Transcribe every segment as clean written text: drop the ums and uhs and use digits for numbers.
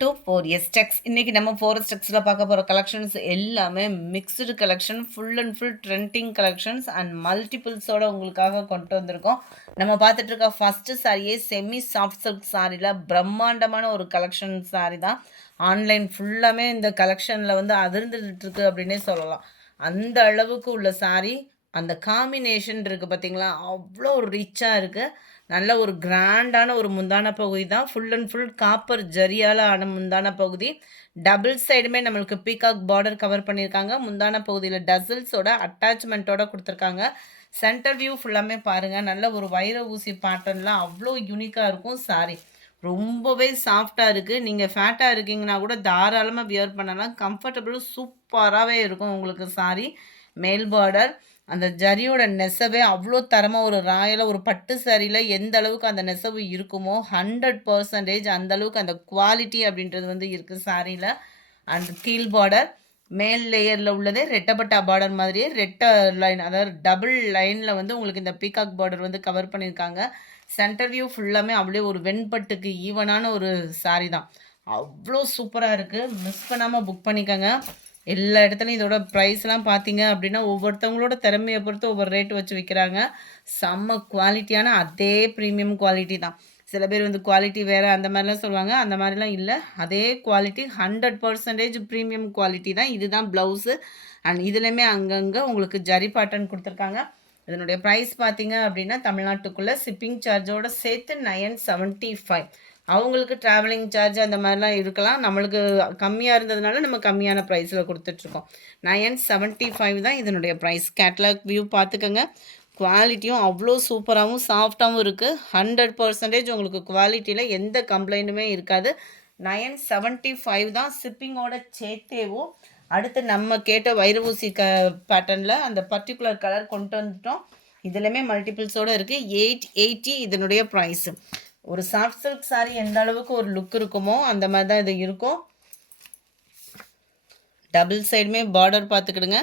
To 4S Techs. இன்னைக்கு நம்ம 4S Techsல பார்க்க போகிற கலெக்ஷன்ஸ் எல்லாமே mixed collection, full and full trending collections and மல்டிபிள்ஸோட உங்களுக்காக கொண்டு வந்திருக்கோம். நம்ம பார்த்துட்டு இருக்க ஃபஸ்ட்டு சாரியே செமி சாஃப்ட் சில்க் சாரியில் பிரம்மாண்டமான ஒரு கலெக்ஷன் சாரி தான். ஆன்லைன் ஃபுல்லாமே இந்த கலெக்ஷனில் வந்து அதிர்ந்துட்டு இருக்கு அப்படின்னே சொல்லலாம். அந்த அளவுக்கு உள்ள சாரி, அந்த காம்பினேஷன் இருக்குது பார்த்தீங்களா, அவ்வளோ ரிச்சாக இருக்குது. நல்ல ஒரு கிராண்டான ஒரு முந்தான பகுதி தான். ஃபுல் அண்ட் ஃபுல் காப்பர் ஜரியால் ஆன முந்தான பகுதி. டபுள் சைடுமே நம்மளுக்கு பீகாக் பார்டர் கவர் பண்ணியிருக்காங்க. முந்தான பகுதியில் டசல்ஸோட அட்டாச்மெண்ட்டோட கொடுத்துருக்காங்க. சென்டர் வியூ ஃபுல்லாமே பாருங்கள், நல்ல ஒரு வைர ஊசி பேட்டர்ன்லாம் அவ்வளோ யூனிக்காக இருக்கும் சாரி. ரொம்பவே சாஃப்டாக இருக்குது. நீங்கள் ஃபேட்டாக இருக்கீங்கன்னா கூட தாராளமாக வியர் பண்ணலாம். கம்ஃபர்டபுள் சூப்பராகவே இருக்கும் உங்களுக்கு சாரி. மேல் பார்டர் அந்த ஜரியோட நெசவே அவ்வளோ தரமாக ஒரு ராயலாக ஒரு பட்டு சாரியில் எந்த அளவுக்கு அந்த நெசவு இருக்குமோ 100% அந்த அளவுக்கு அந்த குவாலிட்டி அப்படின்றது வந்து இருக்குது சாரியில். அண்ட் கீழ் பார்டர் மேல் லேயரில் உள்ளதே ரெட்டப்பட்டா பார்டர் மாதிரியே ரெட்டை லைன், அதாவது டபுள் லைனில் வந்து உங்களுக்கு இந்த பீகாக் பார்டர் வந்து கவர் பண்ணியிருக்காங்க. சென்டர் வியூ ஃபுல்லாமே அப்படியே ஒரு வெண்பட்டுக்கு ஈவனான ஒரு சாரி தான். அவ்வளோ சூப்பராக இருக்குது. மிஸ் பண்ணாமல் புக் பண்ணிக்கோங்க. எல்லா இடத்துலையும் இதோட ப்ரைஸ்லாம் பார்த்தீங்க அப்படின்னா ஒவ்வொருத்தவங்களோட திறமையை பொறுத்து ஒவ்வொரு ரேட் வச்சு விற்கிறாங்க. செம்ம குவாலிட்டியான அதே ப்ரீமியம் குவாலிட்டி தான். சில பேர் வந்து குவாலிட்டி வேறு அந்த மாதிரிலாம் சொல்லுவாங்க. அந்த மாதிரிலாம் இல்லை, அதே குவாலிட்டி 100% ப்ரீமியம் குவாலிட்டி தான். இதுதான் ப்ளவுஸு. அண்ட் இதுலேயுமே அங்கங்கே உங்களுக்கு ஜரி பேட்டர்ன் கொடுத்துருக்காங்க. இதனுடைய ப்ரைஸ் பார்த்தீங்க அப்படின்னா தமிழ்நாட்டுக்குள்ளே ஷிப்பிங் சார்ஜோடு சேர்த்து 975. அவங்களுக்கு ட்ராவலிங் சார்ஜ் அந்த மாதிரிலாம் இருக்கலாம். நம்மளுக்கு கம்மியாக இருந்ததுனால நம்ம கம்மியான ப்ரைஸில் கொடுத்துட்ருக்கோம். 975 தான் இதனுடைய ப்ரைஸ். கேட்லாக் வியூ பார்த்துக்கோங்க. குவாலிட்டியும் அவ்வளோ சூப்பராகவும் சாஃப்டாகவும் இருக்குது. 100% உங்களுக்கு குவாலிட்டியில் எந்த கம்ப்ளைண்ட்டுமே இருக்காது. 975 தான் ஷிப்பிங்கோட சேர்த்தேவும். அடுத்து நம்ம கேட்ட வைர ஊசி பேட்டர்னில் அந்த பர்டிகுலர் கலர் கொண்டு வந்துட்டோம். இதுலையுமே மல்டிபிள்ஸோடு இருக்குது. 880 இதனுடைய ப்ரைஸு. ஒரு சாஃப்ட் சில்க் சாரி எந்த அளவுக்கு ஒரு லுக் இருக்குமோ அந்த மாதிரி தான் இது இருக்கும். டபுள் சைடுமே பார்டர் பார்த்துக்கிடுங்க.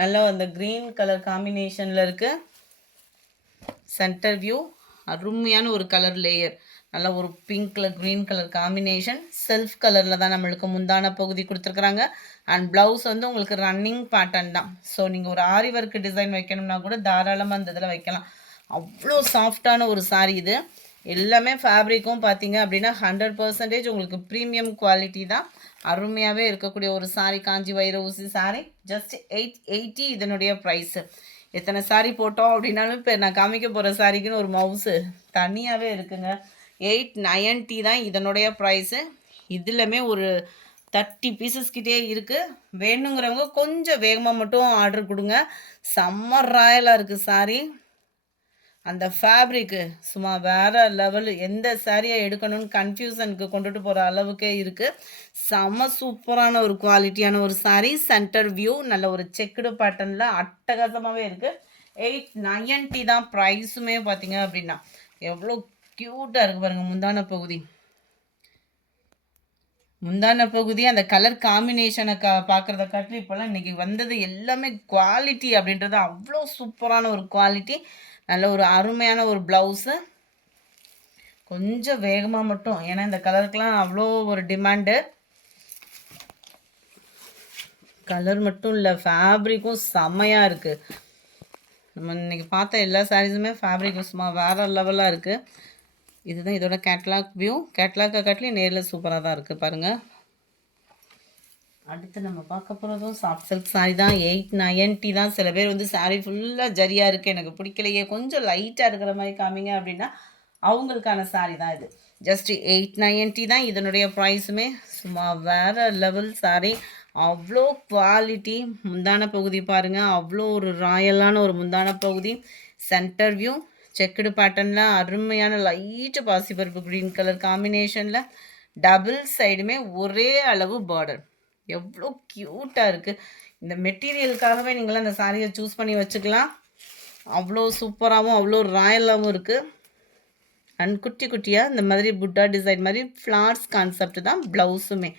நல்லா அந்த க்ரீன் கலர் காம்பினேஷனில் இருக்குது. சென்டர் வியூ அருமையான ஒரு கலர் லேயர், நல்ல ஒரு pink colour green colour combination. Self கலரில் தான் நம்மளுக்கு முந்தான பகுதி கொடுத்துருக்குறாங்க. அண்ட் ப்ளவுஸ் வந்து உங்களுக்கு ரன்னிங் பேட்டர்ன் தான். ஸோ நீங்கள் ஒரு ஆரி ஒர்க் டிசைன் வைக்கணும்னா கூட தாராளமாக அந்த இதில் வைக்கலாம். அவ்வளோ சாஃப்டான ஒரு சாரி இது. எல்லாமே ஃபேப்ரிக்கும் பார்த்தீங்க அப்படின்னா 100% உங்களுக்கு ப்ரீமியம் குவாலிட்டி தான். அருமையாகவே இருக்கக்கூடிய ஒரு சாரி. காஞ்சி வைர ஊசி சாரி. ஜஸ்ட் 880 இதனுடைய ப்ரைஸு. எத்தனை சாரி போட்டோம் அப்படின்னாலும் இப்போ நான் காமிக்க போகிற சாரிக்குன்னு ஒரு மவுஸு தனியாகவே இருக்குங்க. 890 தான் இதனுடைய ப்ரைஸு. இதுலையுமே ஒரு 30 பீசஸ் கிட்டே இருக்குது. வேணுங்கிறவங்க கொஞ்சம் வேகமாக மட்டும் ஆர்டர் கொடுங்க. செம்ம ராயலாக இருக்குது சாரி. அந்த ஃபேப்ரிக்கு சும்மா வேறு லெவல். எந்த சாரியை எடுக்கணும்னு கன்ஃபியூஷனுக்கு கொண்டுட்டு போகிற அளவுக்கே இருக்குது. செம்ம சூப்பரான ஒரு குவாலிட்டியான ஒரு சாரி. சென்டர் வியூ நல்ல ஒரு செக்குடு பேட்டர்னில் அட்டகாசமாகவே இருக்குது. 890 தான் ப்ரைஸுமே பார்த்தீங்க அப்படின்னா. எவ்வளோ க்யூட்டாக இருக்குது பாருங்கள் முந்தான பகுதி. முந்தான பகுதி அந்த கலர் காம்பினேஷனை பார்க்குறத காட்டிலும் இப்போல்லாம் இன்றைக்கி வந்தது எல்லாமே குவாலிட்டி அப்படின்றது அவ்வளோ சூப்பரான ஒரு குவாலிட்டி. நல்ல ஒரு அருமையான ஒரு ப்ளவுஸு. கொஞ்சம் வேகமாக மட்டும், ஏன்னா இந்த கலருக்கெலாம் அவ்வளோ ஒரு டிமாண்டு. கலர் மட்டும் இல்லை, ஃபேப்ரிக்கும் செம்மையாக இருக்குது. நம்ம இன்றைக்கி பார்த்த எல்லா சாரீஸுமே ஃபேப்ரிக்கும் சும்மா வேறு லெவலாக இருக்குது. இதுதான் இதோட கேட்லாக் வியூ. கேட்லாக்கை காட்டிலும் நேரில் சூப்பராக தான் இருக்குது பாருங்கள். அடுத்து நம்ம பார்க்க போகிறதும் சாஃப்ட் சில்க் சாரி தான். 890 தான். சில பேர் வந்து சாரீ ஃபுல்லாக ஜரியாக இருக்குது, எனக்கு பிடிக்கலையே, கொஞ்சம் லைட்டாக இருக்கிற மாதிரி காமிங்க அப்படின்னா அவங்களுக்கான சாரீ தான் இது. ஜஸ்ட் 890 தான் இதனுடைய ப்ரைஸுமே. சும்மா வேறு லெவல் சாரீ. அவ்வளோ குவாலிட்டி. முந்தான பகுதி பாருங்கள், அவ்வளோ ஒரு ராயலான ஒரு முந்தான பகுதி. சென்டர் வியூ செக்குடு பேட்டர்னில் அருமையான லைட்டு பாசிப்பருப்பு க்ரீன் கலர் காம்பினேஷனில். டபுள் சைடுமே ஒரே அளவு பார்டர். எவ்வளோ க்யூட்டாக இருக்குது. இந்த மெட்டீரியலுக்காகவே நீங்களாம் அந்த சாரியை சூஸ் பண்ணி வச்சுக்கலாம். அவ்வளோ சூப்பராகவும் அவ்வளோ ராயலாகவும் இருக்குது. அண்ட் குட்டி குட்டியாக இந்த மாதிரி புட்டா டிசைன் மாதிரி ஃப்ளார்ஸ் கான்செப்ட் தான் ப்ளவுஸுமே.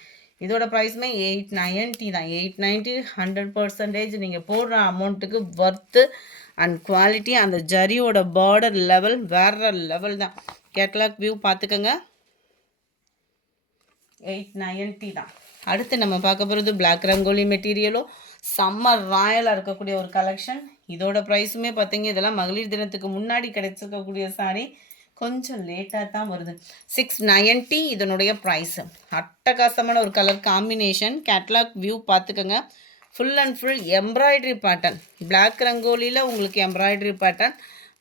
இதோட ப்ரைஸுமே 890 தான். 890 100% நீங்கள் போடுற அமௌண்ட்டுக்கு ஒர்த்து அண்ட் குவாலிட்டி. அந்த ஜரியோட பார்டர் லெவல் வேறு லெவல் தான். கேட்லாக் வியூ பார்த்துக்கோங்க. 890 தான். அடுத்து நம்ம பார்க்க போகிறது பிளாக் ரங்கோலி மெட்டீரியலும் செம்ம ராயலாக இருக்கக்கூடிய ஒரு கலெக்ஷன். இதோட ப்ரைஸுமே பார்த்தீங்க, இதெல்லாம் மகளிர் தினத்துக்கு முன்னாடி கிடைச்சிருக்கக்கூடிய சாரீ, கொஞ்சம் லேட்டாக தான் வருது. 690 இதனுடைய ப்ரைஸு. அட்டகாசமான ஒரு கலர் காம்பினேஷன். கேட்லாக் வியூ பார்த்துக்கோங்க. Full and full embroidery pattern. Black ரங்கோலியில் உங்களுக்கு எம்ப்ராய்டரி பேட்டர்ன்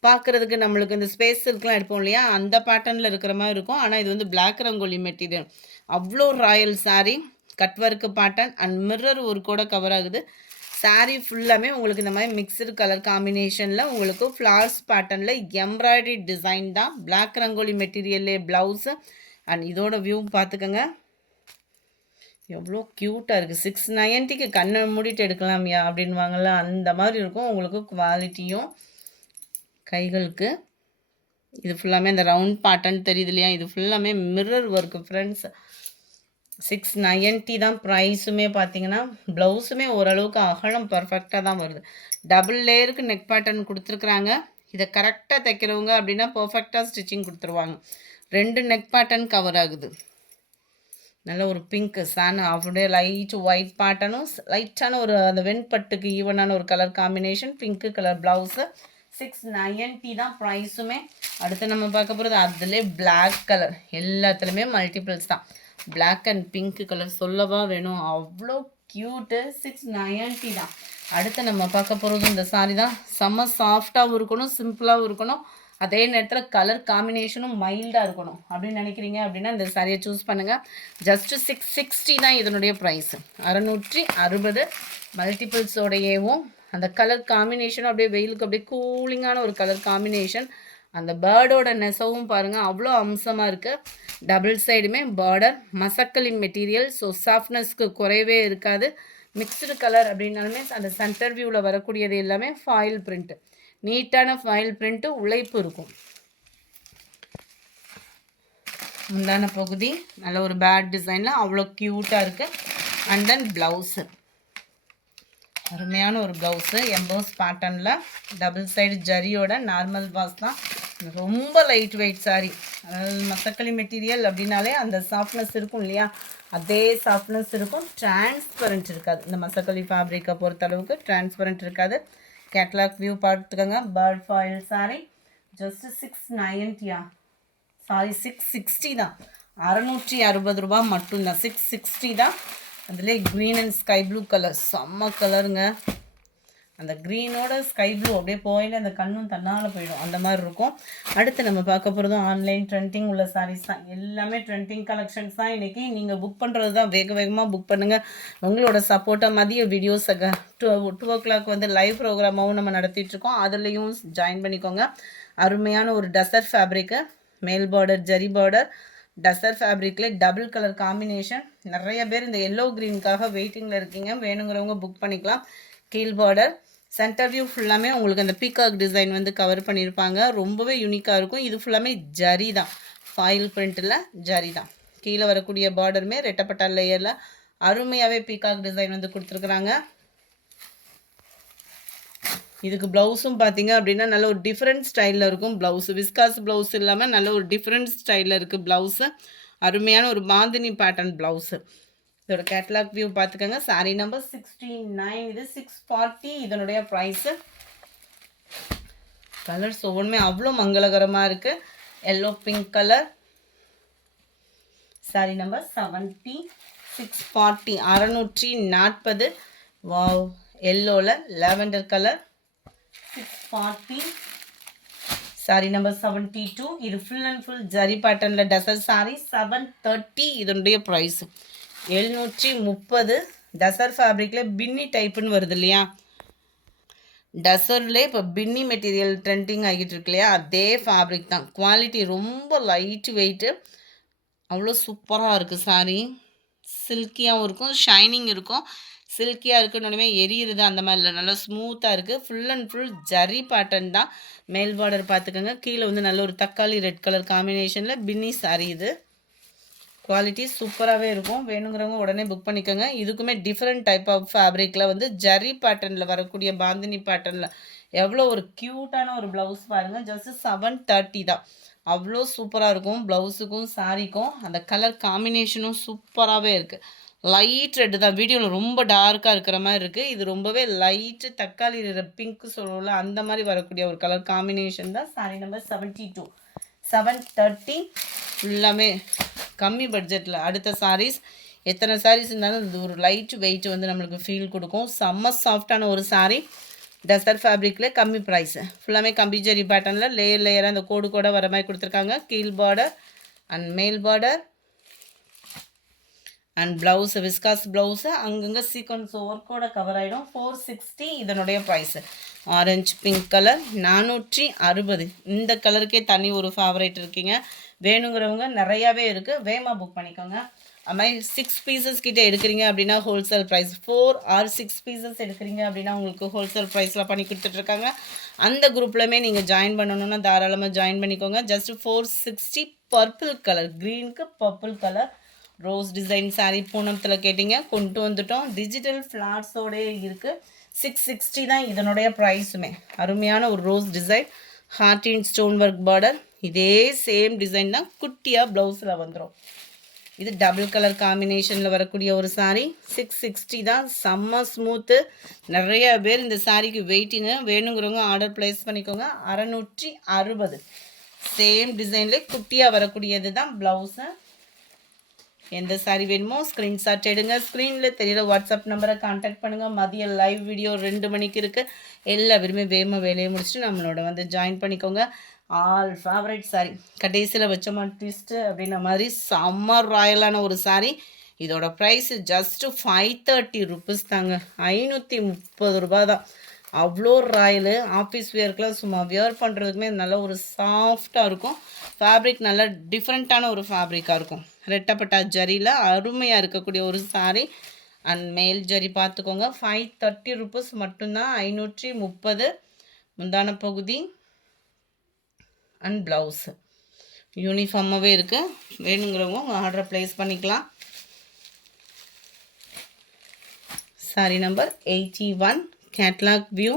பார்க்குறதுக்கு நம்மளுக்கு இந்த ஸ்பேஸ் சில்க்லாம் எடுப்போம் இல்லையா, அந்த பேட்டர்னில் இருக்கிற மாதிரி இருக்கும். ஆனால் இது வந்து பிளாக் ரங்கோலி மெட்டீரியல். அவ்வளோ Royal sari. Cut work pattern and mirror ஒரு கூட கவர் ஆகுது. சாரீ ஃபுல்லாமே உங்களுக்கு இந்த மாதிரி மிக்சடு கலர் காம்பினேஷனில் உங்களுக்கு ஃப்ளார்ஸ் பேட்டர்னில் எம்ப்ராய்டரி டிசைன் தான். பிளாக் ரங்கோலி மெட்டீரியல்லே ப்ளவுஸு. அண்ட் இதோட வியூ பார்த்துக்கோங்க, எவ்வளோ க்யூட்டாக இருக்குது. 690க்கு கண்ணை மூடிட்டு எடுக்கலாமியா அப்படின்வாங்கள்ல, அந்த மாதிரி இருக்கும் உங்களுக்கு குவாலிட்டியும். கைகளுக்கு இது ஃபுல்லாமே அந்த ரவுண்ட் பேட்டர்ன் தெரியுது இல்லையா, இது ஃபுல்லாமே மிரர் ஒர்க்கு ஃப்ரெண்ட்ஸ். 690 தான் ப்ரைஸுமே. பார்த்தீங்கன்னா ப்ளவுஸுமே ஓரளவுக்கு அகலம் பர்ஃபெக்டாக தான் வருது. டபுள் லேயருக்கு நெக் பேட்டர்ன் கொடுத்துருக்குறாங்க. இதை கரெக்டாக தைக்கிறவங்க அப்படின்னா பர்ஃபெக்டாக ஸ்டிச்சிங் கொடுத்துருவாங்க. 2 நெக் பேட்டர்ன் கவர் ஆகுது. நல்ல ஒரு பிங்க்கு சான் அப்படியே லைட் ஒயிட் பேட்டர்னும் லைட்டான ஒரு அந்த வெண்பட்டுக்கு ஈவனான ஒரு colour combination. Pink colour blouse. 690 தான் ப்ரைஸுமே. அடுத்து நம்ம பார்க்க போகிறது அதிலே பிளாக் கலர். எல்லாத்துலேயுமே மல்டிபிள்ஸ் தான். பிளாக் அண்ட் பிங்க் கலர் சொல்லவா வேணும், அவ்வளோ க்யூட்டு. 690 தான். அடுத்து நம்ம பார்க்க போகிறது இந்த சாரீ தான். செம்ம சாஃப்டாகவும் இருக்கணும், சிம்பிளாகவும் இருக்கணும், அதே நேரத்தில் கலர் காம்பினேஷனும் மைல்டாக இருக்கணும் அப்படின்னு நினைக்கிறீங்க அப்படின்னா இந்த சாரியை சூஸ் பண்ணுங்கள். ஜஸ்ட்டு 660 தான் இதனுடைய ப்ரைஸு. 660 மல்டிபிள்ஸோடையவும் அந்த கலர் காம்பினேஷனும் அப்படியே வெயிலுக்கு அப்படியே கூலிங்கான ஒரு கலர் காம்பினேஷன். அந்த பேர்டோட நெசவும் பாருங்கள் அவ்வளோ அம்சமாக இருக்குது. டபுள் சைடுமே பார்டர் மசக்கலி மெட்டீரியல். ஸோ சாஃப்ட்னஸ்க்கு குறைவே இருக்காது. மிக்சடு கலர் அப்படின்னாலுமே அந்த சென்டர் வியூவில் வரக்கூடியது எல்லாமே ஃபாயில் பிரிண்ட்டு. நீட்டான ஃபாயில் பிரிண்ட்டு, உழைப்பு இருக்கும். முந்தான பகுதி நல்ல ஒரு பேட் டிசைனில் அவ்வளோ க்யூட்டாக இருக்குது. அண்ட் தென் ப்ளவுஸு அருமையான ஒரு ப்ளவுஸு எம்போஸ் பேட்டர்னில் டபுள் சைடு ஜரியோட நார்மல் வாஸ் தான். ரொம்ப லைட் வெயிட் சாரீ. அதாவது மசக்கலி மெட்டீரியல் அப்படின்னாலே அந்த சாஃப்ட்னஸ் இருக்கும் இல்லையா, அதே சாஃப்ட்னஸ் இருக்கும். டிரான்ஸ்பரண்ட் இருக்காது. இந்த மசக்கலி ஃபேப்ரிக்கை பொறுத்த அளவுக்கு டிரான்ஸ்பரண்ட் இருக்காது. கேட்லாக் வியூ பார்த்துக்கோங்க. Bird foil sari. Just 690 sari 660 தான். 660 ரூபா மட்டும்தான். 660 தான். அதிலே green and sky blue colour செம்ம கலருங்க. அந்த க்ரீனோட ஸ்கை ப்ளூ அப்படியே போயில அந்த கண்ணும் தன்னால் போயிடும், அந்த மாதிரி இருக்கும். அடுத்து நம்ம பார்க்க போகிறதும் ஆன்லைன் ட்ரெண்டிங் உள்ள சாரீஸ் தான். எல்லாமே ட்ரெண்டிங் கலெக்ஷன்ஸ் தான். இன்றைக்கி நீங்கள் புக் பண்ணுறது தான். வேகமாக புக் பண்ணுங்கள். உங்களோட சப்போர்ட்டாக மதிய வீடியோஸ் 2 o'clock வந்து லைவ் ப்ரோக்ராமாகவும் நம்ம நடத்திட்டுருக்கோம். அதுலேயும் ஜாயின் பண்ணிக்கோங்க. அருமையான ஒரு டசர் ஃபேப்ரிக்கு, மேல் பார்டர் ஜரி பார்டர், டசர் ஃபேப்ரிக்கில் டபுள் கலர் காம்பினேஷன். நிறைய பேர் இந்த எல்லோ க்ரீனுக்காக வெயிட்டிங்கில் இருக்கீங்க. வேணுங்கிறவங்க புக் பண்ணிக்கலாம். கீழ் பார்டர் சென்டர் வியூ ஃபுல்லாமே உங்களுக்கு அந்த பீகாக் டிசைன் வந்து கவர் பண்ணியிருப்பாங்க. ரொம்பவே யூனிக்காக இருக்கும். இது ஃபுல்லாமே ஜரி தான், ஃபாயில் பிரிண்ட்டில் ஜரி தான். கீழே வரக்கூடிய பார்டருமே ரெட்டப்பட்ட லேயரில் அருமையாகவே பீகாக் டிசைன் வந்து கொடுத்துருக்குறாங்க. இதுக்கு ப்ளவுஸும் பார்த்தீங்க அப்படின்னா நல்ல ஒரு டிஃப்ரெண்ட் ஸ்டைலில் இருக்கும். ப்ளவுஸு விஸ்காஸ் ப்ளவுஸ் இல்லாமல் நல்ல ஒரு டிஃப்ரெண்ட் ஸ்டைலில் இருக்குது ப்ளவுஸு. அருமையான ஒரு பாந்தினி பேட்டர்ன் ப்ளவுஸு. இதோட கேட்லாக் வியூ பார்த்துக்கோங்க. சாரீ நம்பர் 69. இது 640 இதனுடைய ப்ரைஸு. கலர்ஸ் ஒவ்வொன்றுமே அவ்வளோ மங்களகரமாக இருக்குது. Yellow pink colour. Sari number 70. 640 640. Wow, எல்லோவில் லாவெண்டர் கலர். 640. சாரீ நம்பர் 72. இது ஃபுல் அண்ட் ஃபுல் ஜரி பேட்டர்னில் டசர் சாரீ. 730 இதனுடைய ப்ரைஸு. 730. டசர் ஃபேப்ரிக்கில் பின்னி டைப்புன்னு வருது இல்லையா, டசர்லேயே இப்போ பின்னி மெட்டீரியல் ட்ரெண்டிங் ஆகிட்டு இருக்கு இல்லையா, அதே ஃபேப்ரிக் தான். குவாலிட்டி ரொம்ப லைட் வெயிட்டு, அவ்வளோ சூப்பராக இருக்குது சாரீ. சில்கியாகவும் இருக்கும், ஷைனிங் இருக்கும். சில்கியாக இருக்குன்னு எரியுறது அந்த மாதிரி இல்லை, நல்லா ஸ்மூத்தாக இருக்குது. Full and full zari pattern தான். மேல் பார்டர் பார்த்துக்கோங்க. கீழே வந்து நல்ல ஒரு தக்காளி ரெட் கலர் காம்பினேஷனில் பின்னி சாரீ. இது குவாலிட்டி சூப்பராகவே இருக்கும். வேணுங்கிறவங்க உடனே புக் பண்ணிக்கோங்க. இதுக்குமே டிஃப்ரெண்ட் டைப் ஆஃப் ஃபேப்ரிக்கில் வந்து ஜரி பேட்டர்னில் வரக்கூடிய பாந்தினி பேட்டர்னில் எவ்வளோ ஒரு க்யூட்டான ஒரு ப்ளவுஸ் பாருங்கள். ஜஸ்ட்டு 730 தான். அவ்வளோ சூப்பராக இருக்கும். ப்ளவுஸுக்கும் சாரீக்கும் அந்த கலர் காம்பினேஷனும் சூப்பராகவே இருக்குது. லைட் ரெட்டு தான். வீடியோவில் ரொம்ப டார்க்காக இருக்கிற மாதிரி இருக்குது. இது ரொம்பவே லைட்டு தக்காளி பிங்க்கு சொல்லுவோம்ல, அந்த மாதிரி வரக்கூடிய ஒரு கலர் காம்பினேஷன் தான். சாரீ நம்பர் 72 730 ஃபுல்லாமே கம்மி பட்ஜெட்டில். அடுத்த சாரீஸ் எத்தனை சாரீஸ் இருந்தாலும் இது ஒரு லைட் வெயிட் வந்து நம்மளுக்கு ஃபீல் கொடுக்கும். செம்ம சாஃப்டான ஒரு சாரீ. டசர் ஃபேப்ரிக்கில் கம்மி ப்ரைஸு. ஃபுல்லாமே கம்பி ஜெரி பேட்டர்னில் லேயராக அந்த கோடு கூட வர மாதிரி கொடுத்துருக்காங்க. கீழ் பார்டர் அண்ட் மேல் border and blouse viscose blouse அங்கங்கே சீக்வன்ஸ் ஒர்க்கோட கவர் ஆகிடும். 460 இதனுடைய ப்ரைஸு. Orange pink colour 460. இந்த கலருக்கே தனி ஒரு ஃபேவரேட் இருக்கீங்க. வேணுங்கிறவங்க நிறையாவே இருக்குது, வேகமாக புக் பண்ணிக்கோங்க. அது மாதிரி 6 பீசஸ் கிட்டே எடுக்கிறீங்க அப்படின்னா ஹோல்சேல் ப்ரைஸ். 4 or 6 பீசஸ் எடுக்கிறீங்க அப்படின்னா உங்களுக்கு ஹோல்சேல் ப்ரைஸில் பண்ணி கொடுத்துட்ருக்காங்க. அந்த குரூப்லையுமே நீங்கள் ஜாயின் பண்ணணுன்னா தாராளமாக ஜாயின் பண்ணிக்கோங்க. ஜஸ்ட் 460. பர்பிள் கலர், க்ரீனுக்கு purple colour rose design sari பூனத்தில் கேட்டிங்க, கொண்டு வந்துட்டோம். டிஜிட்டல் ஃப்ளாட்ஸோடே இருக்குது. 660 தான் இதனுடைய ப்ரைஸுமே. அருமையான ஒரு rose design, heart stone work border. இதே சேம் டிசைன் தான் குட்டியாக ப்ளவுஸில் வந்துடும். இது டபுள் கலர் காம்பினேஷனில் வரக்கூடிய ஒரு சாரீ. 660 தான். செம்ம ஸ்மூத்து. நிறைய பேர் இந்த சாரீக்கு வெயிட்டிங்க. வேணுங்கிறவங்க ஆர்டர் ப்ளேஸ் பண்ணிக்கோங்க. 660. சேம் டிசைன்லேயே குட்டியாக வரக்கூடியது தான் ப்ளவுஸு. எந்த சாரீ வேணுமோ ஸ்க்ரீன்ஷாட் எடுங்க. ஸ்க்ரீனில் தெரியிற வாட்ஸ்அப் நம்பரை கான்டாக்ட் பண்ணுங்கள். மதிய லைவ் வீடியோ 2 மணிக்கு இருக்குது. எல்லா பேருமே வேகமாக வேலையை முடிச்சுட்டு நம்மளோட வந்து ஜாயின் பண்ணிக்கோங்க. All favourite sari. கடைசியில் வச்சோமா ட்விஸ்ட்டு அப்படின்ற மாதிரி செம்ம ராயலான ஒரு சாரீ. இதோட ப்ரைஸு ஜஸ்ட்டு 530 ருபீஸ் தாங்க. 530 ரூபா தான். அவ்வளோ ராயலு. ஆஃபீஸ் வேர்க்கெலாம் சும்மா வியர் பண்ணுறதுக்குமே நல்ல ஒரு சாஃப்டாக இருக்கும். ஃபேப்ரிக் நல்லா டிஃப்ரெண்ட்டான ஒரு ஃபேப்ரிக்காக இருக்கும். ரெட்டப்பட்டா ஜரியில் அருமையாக இருக்கக்கூடிய ஒரு சாரீ. அண்ட் மேல் ஜரி பார்த்துக்கோங்க. 530 ருபீஸ் மட்டும்தான். 530. முந்தான பகுதி அண்ட் ப்ளவுஸு யூனிஃபார்மாகவே இருக்குது. வேணுங்கிறவங்க உங்கள் ஆர்டரை ப்ளேஸ் பண்ணிக்கலாம். Sari number 81 catalogue view.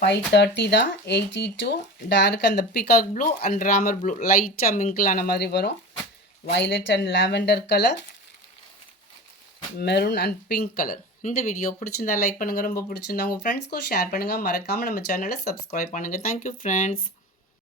530 தான். 82 டார்க் அந்த peacock blue and Ramar blue லைட்டாக மிங்கிளான மாதிரி வரும். Violet and lavender colour, maroon and pink colour. இந்த வீடியோ பிடிச்சிருந்தா லைக் பண்ணுங்கள். ரொம்ப பிடிச்சிருந்தா உங்கள் ஃப்ரெண்ட்ஸ்க்கும் ஷேர் பண்ணுங்கள். மறக்காமல் நம்ம சேனலை சப்ஸ்கிரைப் பண்ணுங்கள். Thank you friends.